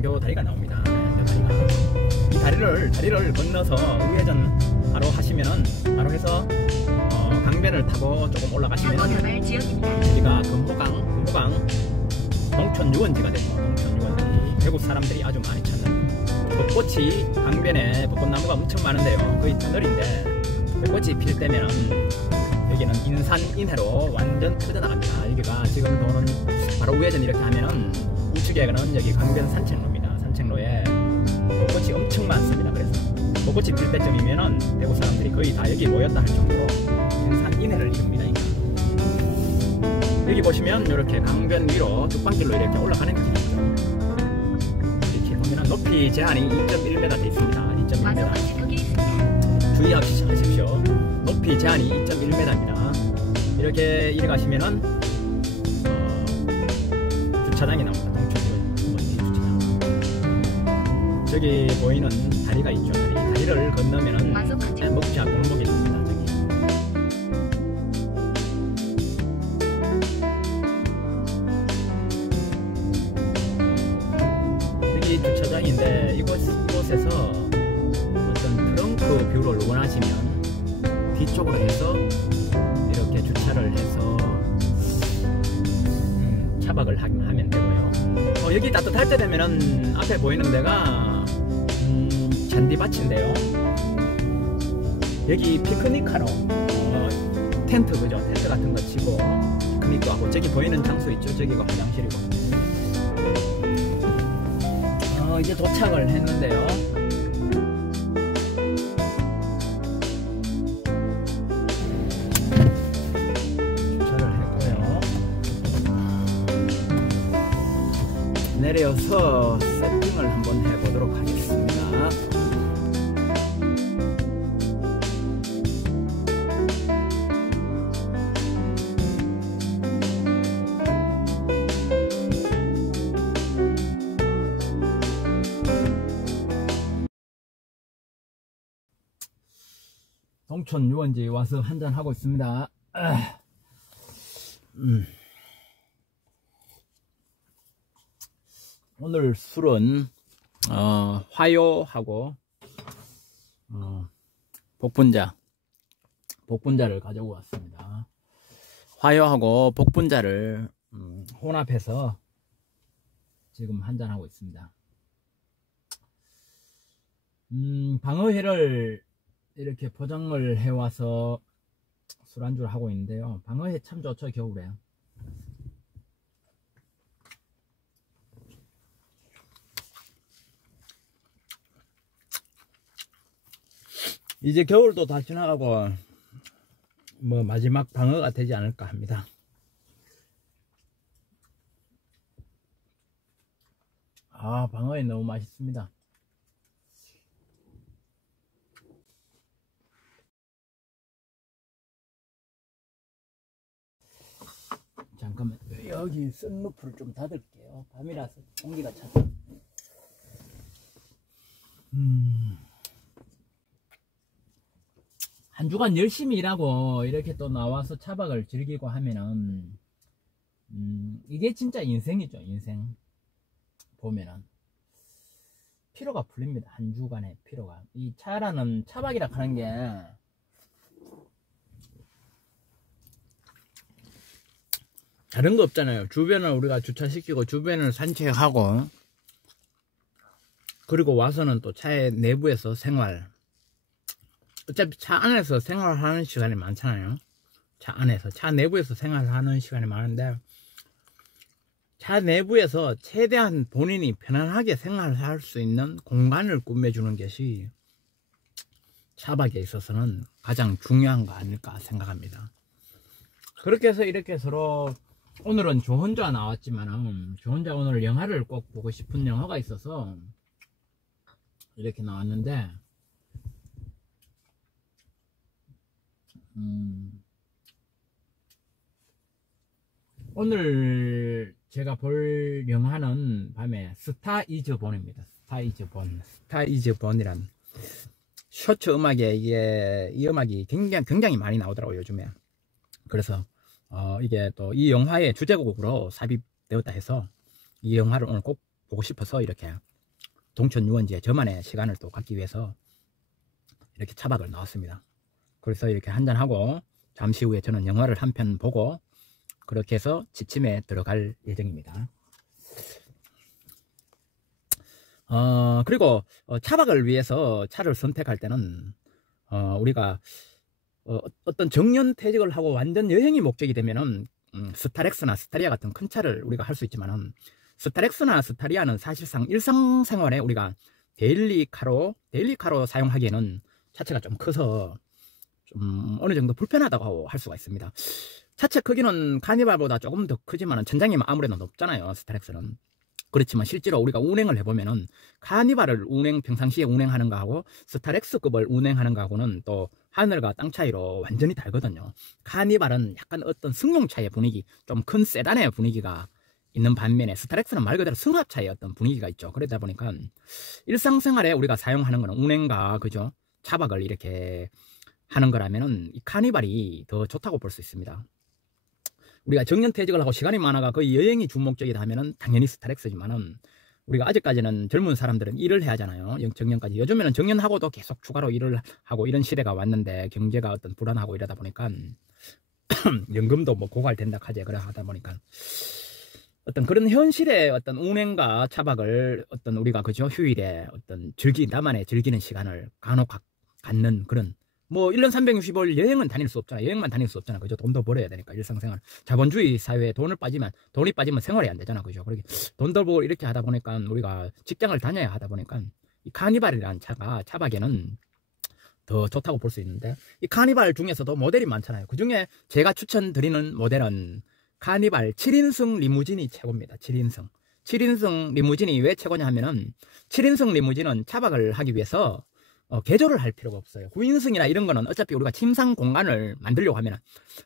장교 다리가 나옵니다. 이 다리를 건너서 우회전 바로 하시면은 바로 해서 강변을 타고 조금 올라가시면 여기가 금호강 동촌 유원지가 되고, 동촌 유원지 외국 사람들이 아주 많이 찾는 벚꽃이, 강변에 벚꽃나무가 엄청 많은데요. 거의 터널인데 벚꽃이 필 때면은 여기는 인산인해로 완전 터져나갑니다. 여기가 지금 도는 바로 우회전 이렇게 하면은 우측에는 여기 강변 산책로입니다. 산책로에 벚꽃이 엄청 많습니다. 그래서 벚꽃이 필 때쯤이면은 대구 사람들이 거의 다 여기 모였다 할 정도로 인산인해를 이룹니다. 여기 보시면 이렇게 강변 위로 뚝방길로 이렇게 올라가는 길이죠. 이렇게 보면은 높이 제한이 2.1m 돼 있습니다. 2.1m. 주의하십시오. 높이 제한이 2.1m입니다. 이렇게 가시면은 주차장이 나옵니다. 동촌 주차장. 저기 보이는 다리가 있죠. 다리를 건너면은 먹자 골목이 됩니다. 여기 주차장인데 이곳에서 어떤 트렁크 뷰를 원하시면 뒤쪽으로 해서 이렇게 주차를 해서 차박을 하면 되고요. 여기 따뜻할 때 되면은 앞에 보이는 데가 잔디밭인데요. 여기 피크닉하러 텐트, 그죠? 텐트 같은 거 치고 피크닉도 하고, 저기 보이는 장소 있죠? 저기가 화장실이고. 이제 도착을 했는데요. 주차를 했고요. 내려서 세팅을 한번 해보도록 하겠습니다. 동촌 유원지 와서 한잔 하고 있습니다. 오늘 술은 화요하고 복분자를 가지고 왔습니다. 화요하고 복분자를 혼합해서 지금 한잔 하고 있습니다. 방어회를 이렇게 포장을 해와서 술안주를 하고 있는데요. 방어회 참 좋죠, 겨울에. 이제 겨울도 다 지나가고 뭐 마지막 방어가 되지 않을까 합니다. 방어회 너무 맛있습니다. 잠깐만, 여기 썬루프를 좀 닫을게요. 밤이라서 공기가 차서. 한 주간 열심히 일하고 이렇게 또 나와서 차박을 즐기고 하면은 이게 진짜 인생이죠. 인생 보면은 피로가 풀립니다. 한 주간의 피로가. 이 차박이라 하는 게 다른 거 없잖아요. 주변을 우리가 주차시키고 주변을 산책하고, 그리고 와서는 또 차의 내부에서 생활, 어차피 차 안에서 생활하는 시간이 많잖아요. 차 내부에서 생활하는 시간이 많은데, 차 내부에서 최대한 본인이 편안하게 생활할 수 있는 공간을 꾸며주는 것이 차박에 있어서는 가장 중요한 거 아닐까 생각합니다. 그렇게 해서 이렇게 서로, 오늘은 저 혼자 나왔지만은, 저 혼자 오늘 영화를 꼭 보고 싶은 영화가 있어서 이렇게 나왔는데, 오늘 제가 볼 영화는 밤에 스타 이즈 본입니다. 스타 이즈 본이란 셔츠 음악에 이 음악이 굉장히 많이 나오더라고요, 요즘에. 그래서 이게 또 이 영화의 주제곡으로 삽입되었다 해서 이 영화를 오늘 꼭 보고 싶어서 이렇게 동천 유원지에 저만의 시간을 또 갖기 위해서 이렇게 차박을 나왔습니다. 그래서 이렇게 한잔하고 잠시 후에 저는 영화를 한 편 보고 그렇게 해서 지침에 들어갈 예정입니다. 그리고 차박을 위해서 차를 선택할 때는 우리가 어떤 정년퇴직을 하고 완전 여행이 목적이 되면은 스타렉스나 스타리아 같은 큰 차를 우리가 할 수 있지만은 스타렉스나 스타리아는 사실상 일상생활에 우리가 데일리카로 사용하기에는 차체가 좀 커서 좀 어느 정도 불편하다고 할 수가 있습니다. 차체 크기는 카니발보다 조금 더 크지만 천장이 아무래도 높잖아요, 스타렉스는. 그렇지만 실제로 우리가 운행을 해보면은 카니발을 평상시에 운행하는 거하고 스타렉스급을 운행하는 거하고는 또 하늘과 땅 차이로 완전히 다르거든요. 카니발은 약간 어떤 승용차의 분위기, 좀 큰 세단의 분위기가 있는 반면에 스타렉스는 말 그대로 승합차의 어떤 분위기가 있죠. 그러다 보니까 일상생활에 우리가 사용하는 거는 운행과 그죠? 차박을 이렇게 하는 거라면은 이 카니발이 더 좋다고 볼 수 있습니다. 우리가 정년퇴직을 하고 시간이 많아가 거의 여행이 주 목적이다 하면은 당연히 스타렉스지만은 우리가 아직까지는 젊은 사람들은 일을 해야 하잖아요. 정년까지. 요즘에는 정년하고도 계속 추가로 일을 하고 이런 시대가 왔는데 경제가 어떤 불안하고 이러다 보니까 연금도 뭐 고갈된다 하지. 그래 하다 보니까 어떤 그런 현실의 어떤 운행과 차박을 어떤 우리가 그죠? 휴일에 어떤 나만의 즐기는 시간을 간혹 갖는 그런 뭐 1년 365일 여행은 다닐 수 없잖아. 여행만 다닐 수 없잖아. 그죠? 돈도 벌어야 되니까 일상생활. 자본주의 사회에 돈이 빠지면 생활이 안 되잖아. 그죠? 그렇게 돈도 벌고 이렇게 하다 보니까 우리가 직장을 다녀야 하다 보니까 이 카니발이라는 차가 차박에는 더 좋다고 볼 수 있는데 이 카니발 중에서도 모델이 많잖아요. 그 중에 제가 추천드리는 모델은 카니발 7인승 리무진이 최고입니다. 7인승 리무진이 왜 최고냐 하면은 7인승 리무진은 차박을 하기 위해서 개조를 할 필요가 없어요. 9인승이나 이런 거는 어차피 우리가 침상 공간을 만들려고 하면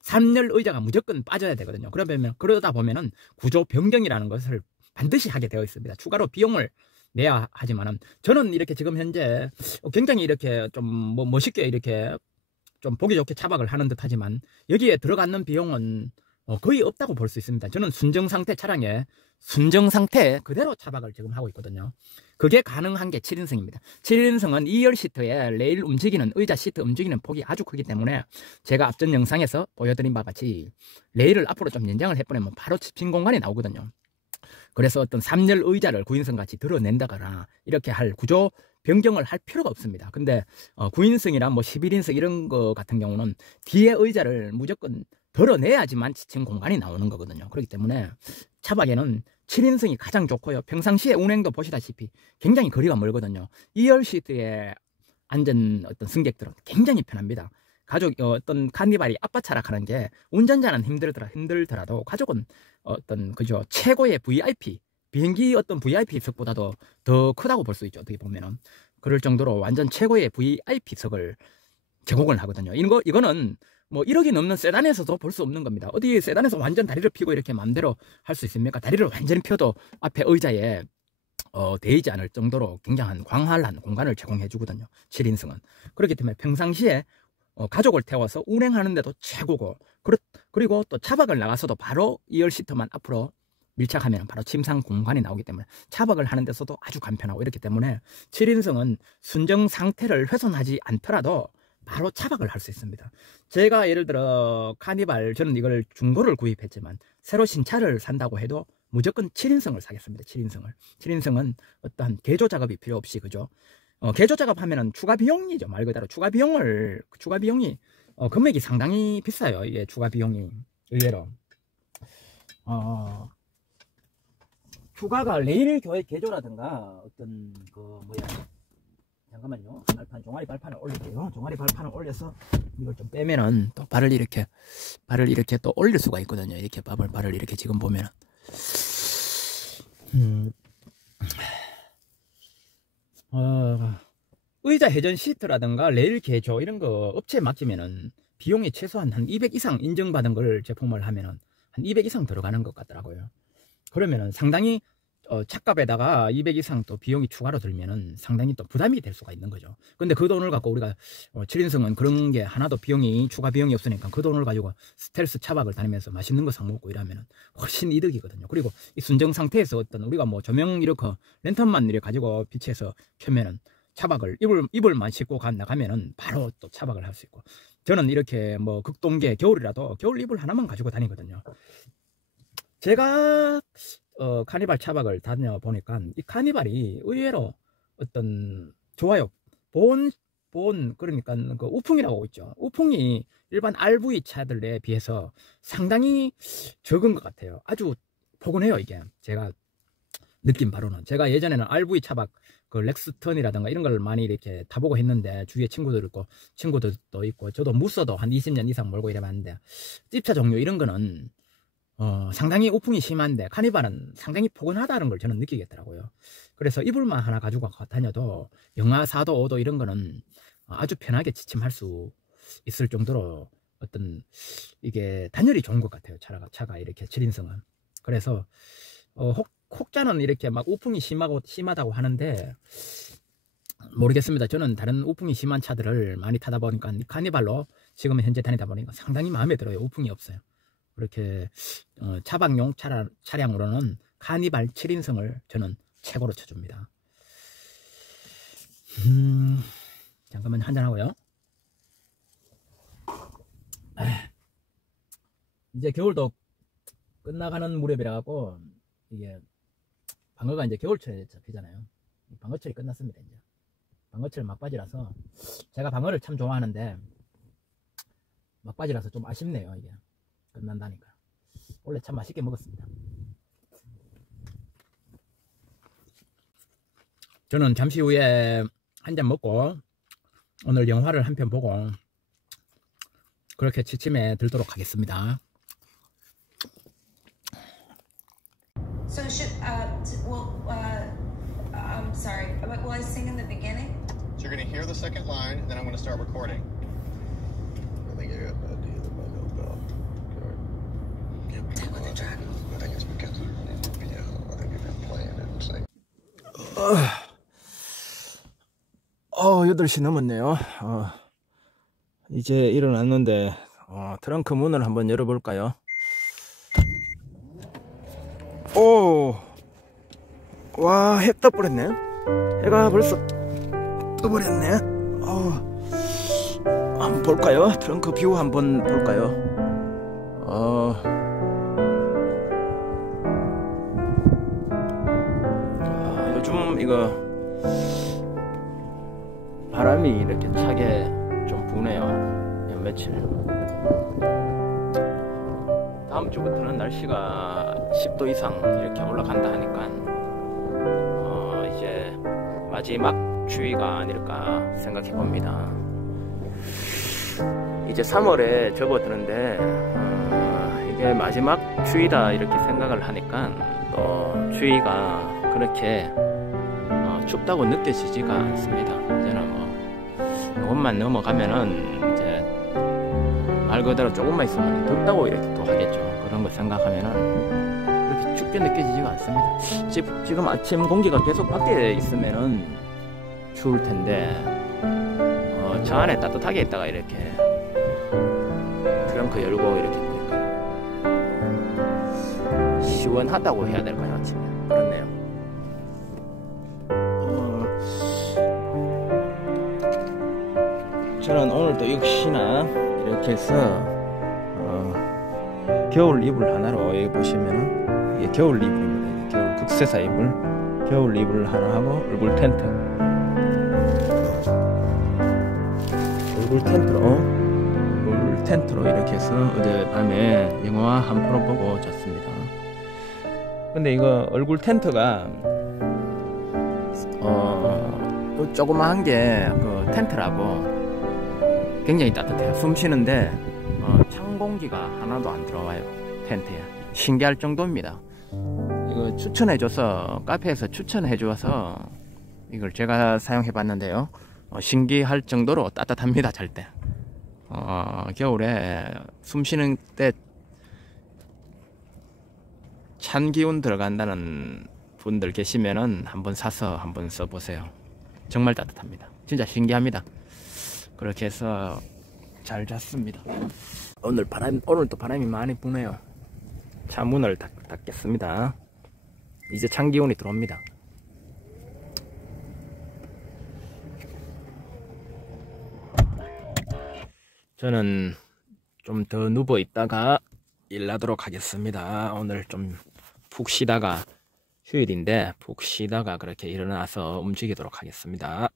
3열 의자가 무조건 빠져야 되거든요. 그러다 보면은 구조 변경이라는 것을 반드시 하게 되어 있습니다. 추가로 비용을 내야 하지만은 저는 이렇게 지금 현재 굉장히 이렇게 좀 뭐 멋있게 이렇게 좀 보기 좋게 차박을 하는 듯 하지만 여기에 들어가는 비용은 거의 없다고 볼 수 있습니다. 저는 순정상태 차량에 순정상태 그대로 차박을 지금 하고 있거든요. 그게 가능한 게 7인승입니다. 7인승은 2열 시트에 레일 움직이는 의자 시트 움직이는 폭이 아주 크기 때문에 제가 앞전 영상에서 보여드린 바와 같이 레일을 앞으로 좀 연장을 해보내면 바로 빈 공간이 나오거든요. 그래서 어떤 3열 의자를 9인승 같이 드러낸다거나 이렇게 할 구조 변경을 할 필요가 없습니다. 근데 9인승이나 뭐 11인승 이런 거 같은 경우는 뒤에 의자를 무조건 덜어내야지만 지침 공간이 나오는 거거든요. 그렇기 때문에 차박에는 7인승이 가장 좋고요. 평상시에 운행도 보시다시피 굉장히 거리가 멀거든요. 2열 시트에 앉은 어떤 승객들은 굉장히 편합니다. 어떤 카니발이 아빠차라 하는 게 운전자는 힘들더라도 가족은 어떤 그죠 최고의 VIP 비행기 어떤 VIP석보다도 더 크다고 볼 수 있죠. 어떻게 보면은 그럴 정도로 완전 최고의 VIP석을 제공을 하거든요. 이거는 뭐 1억이 넘는 세단에서도 볼 수 없는 겁니다. 어디 세단에서 완전 다리를 펴고 이렇게 마음대로 할 수 있습니까? 다리를 완전히 펴도 앞에 의자에 대이지 않을 정도로 굉장한 광활한 공간을 제공해 주거든요. 7인승은. 그렇기 때문에 평상시에 가족을 태워서 운행하는데도 최고고 그리고 또 차박을 나가서도 바로 2열 시트만 앞으로 밀착하면 바로 침상 공간이 나오기 때문에 차박을 하는 데서도 아주 간편하고 이렇기 때문에 7인승은 순정 상태를 훼손하지 않더라도 바로 차박을 할 수 있습니다. 제가 예를 들어 카니발 저는 이걸 중고를 구입했지만 새로 신차를 산다고 해도 무조건 7인승을 사겠습니다. 7인승은 어떠한 개조 작업이 필요 없이 그죠? 개조 작업하면은 추가 비용이죠. 말 그대로 추가 비용이 금액이 상당히 비싸요. 이게 추가 비용이 의외로 추가가 레일 개조라든가 어떤 잠깐만요. 종아리 발판을 올릴게요. 종아리 발판을 올려서 이걸 좀 빼면은 또 발을 이렇게 또 올릴 수가 있거든요. 이렇게 발을 이렇게 지금 보면은 의자 회전 시트라든가 레일 개조 이런 거 업체에 맡기면은 비용이 최소한 한 200 이상 인정받은 걸 제품을 하면은 한 200 이상 들어가는 것 같더라고요. 그러면은 상당히 차값에다가 200 이상 또 비용이 추가로 들면은 상당히 또 부담이 될 수가 있는 거죠. 근데 그 돈을 갖고 우리가 7인승은 그런 게 하나도 추가 비용이 없으니까 그 돈을 가지고 스텔스 차박을 다니면서 맛있는 거 사 먹고 이러면은 훨씬 이득이거든요. 그리고 이 순정 상태에서 어떤 우리가 뭐 조명 이렇게 랜턴만 이렇게 가지고 빛에서 켜면은 차박을 이불만 싣고 나가면은 바로 또 차박을 할 수 있고, 저는 이렇게 뭐 극동계 겨울이라도 겨울 이불 하나만 가지고 다니거든요. 제가 카니발 차박을 다녀보니까 이 카니발이 의외로 어떤 좋아요. 그러니까 그 우풍이라고 있죠. 우풍이 일반 RV 차들에 비해서 상당히 적은 것 같아요. 아주 포근해요. 이게 제가 느낀 바로는, 제가 예전에는 RV 차박 그 렉스턴이라든가 이런 걸 많이 이렇게 타보고 했는데, 주위에 친구들도 있고 저도 무서도 한 20년 이상 몰고 이래봤는데, 집차 종류 이런 거는 상당히 우풍이 심한데 카니발은 상당히 포근하다는 걸 저는 느끼겠더라고요. 그래서 이불만 하나 가지고 다녀도 영하 4도 5도 이런 거는 아주 편하게 지침할 수 있을 정도로 어떤 이게 단열이 좋은 것 같아요. 차가 이렇게 7인승은. 그래서 혹자는 이렇게 막 우풍이 심하다고 하는데 모르겠습니다. 저는 다른 우풍이 심한 차들을 많이 타다 보니까 카니발로 지금 현재 다니다 보니까 상당히 마음에 들어요. 우풍이 없어요. 그렇게 차박용 차량으로는 카니발 7인승을 저는 최고로 쳐줍니다. 잠깐만 한잔하고요. 이제 겨울도 끝나가는 무렵이라 갖고 이게 방어가 이제 겨울철에 잡히잖아요. 방어철이 끝났습니다. 이제 방어철 막바지라서, 제가 방어를 참 좋아하는데 막바지라서 좀 아쉽네요. 이게 끝난다니까. 원래 참 맛있게 먹었습니다. 저는 잠시 후에 한 잔 먹고 오늘 영화를 한 편 보고 그렇게 취침에 들도록 하겠습니다. So I'm sorry. Will I sing in the beginning? So you're going to hear the second line, and then I'm going to start recording. I think I got an idea that might help out. Okay. I think it's because of the video. I think you've been playing it and saying. 8시 넘었네요. 이제 일어났는데 트렁크 문을 한번 열어볼까요? 오, 와, 해 떠버렸네. 해가 벌써 떠버렸네. 한번 볼까요? 트렁크 뷰 한번 볼까요? 요즘 이거 바람이 이렇게 차게 좀 부네요. 며칠. 다음 주부터는 날씨가 10도 이상 이렇게 올라간다 하니까 이제 마지막 추위가 아닐까 생각해 봅니다. 이제 3월에 접어드는데 이게 마지막 추위다 이렇게 생각을 하니까 또 추위가 그렇게 춥다고 느껴지지가 않습니다. 이제는 뭐 이것만 넘어가면은 이제 말 그대로 조금만 있으면 덥다고 이렇게 또 하겠죠. 그런 걸 생각하면은 그렇게 춥게 느껴지지가 않습니다. 지금 아침 공기가 계속 밖에 있으면은 추울 텐데 저 안에 따뜻하게 있다가 이렇게 트렁크 열고 이렇게 보니까 시원하다고 해야 될까요? 아침에 그렇네요. 저는 오늘도 역시나 이렇게 해서 겨울 이불 하나로, 여기 보시면은 이게 겨울 이불입니다. 이게 겨울 극세사 이불, 겨울 이불 하나 하고 얼굴 텐트로 이렇게 해서 어젯밤에 영화 한 편 보고 잤습니다. 근데 이거 얼굴 텐트가 조그마한 게 그 텐트라고 굉장히 따뜻해요. 숨 쉬는데 찬 공기가 하나도 안 들어와요. 텐트에. 신기할 정도입니다. 이거 추천해줘서, 카페에서 추천해줘서 이걸 제가 사용해 봤는데요. 신기할 정도로 따뜻합니다. 잘 때. 겨울에 숨 쉬는 때 찬 기운 들어간다는 분들 계시면은 한번 사서 한번 써보세요. 정말 따뜻합니다. 진짜 신기합니다. 그렇게 해서 잘 잤습니다. 오늘도 바람이 많이 부네요. 차 문을 닫겠습니다. 이제 찬 기온이 들어옵니다. 저는 좀 더 누워 있다가 일하도록 하겠습니다. 오늘 좀 푹 쉬다가 휴일인데 푹 쉬다가 그렇게 일어나서 움직이도록 하겠습니다.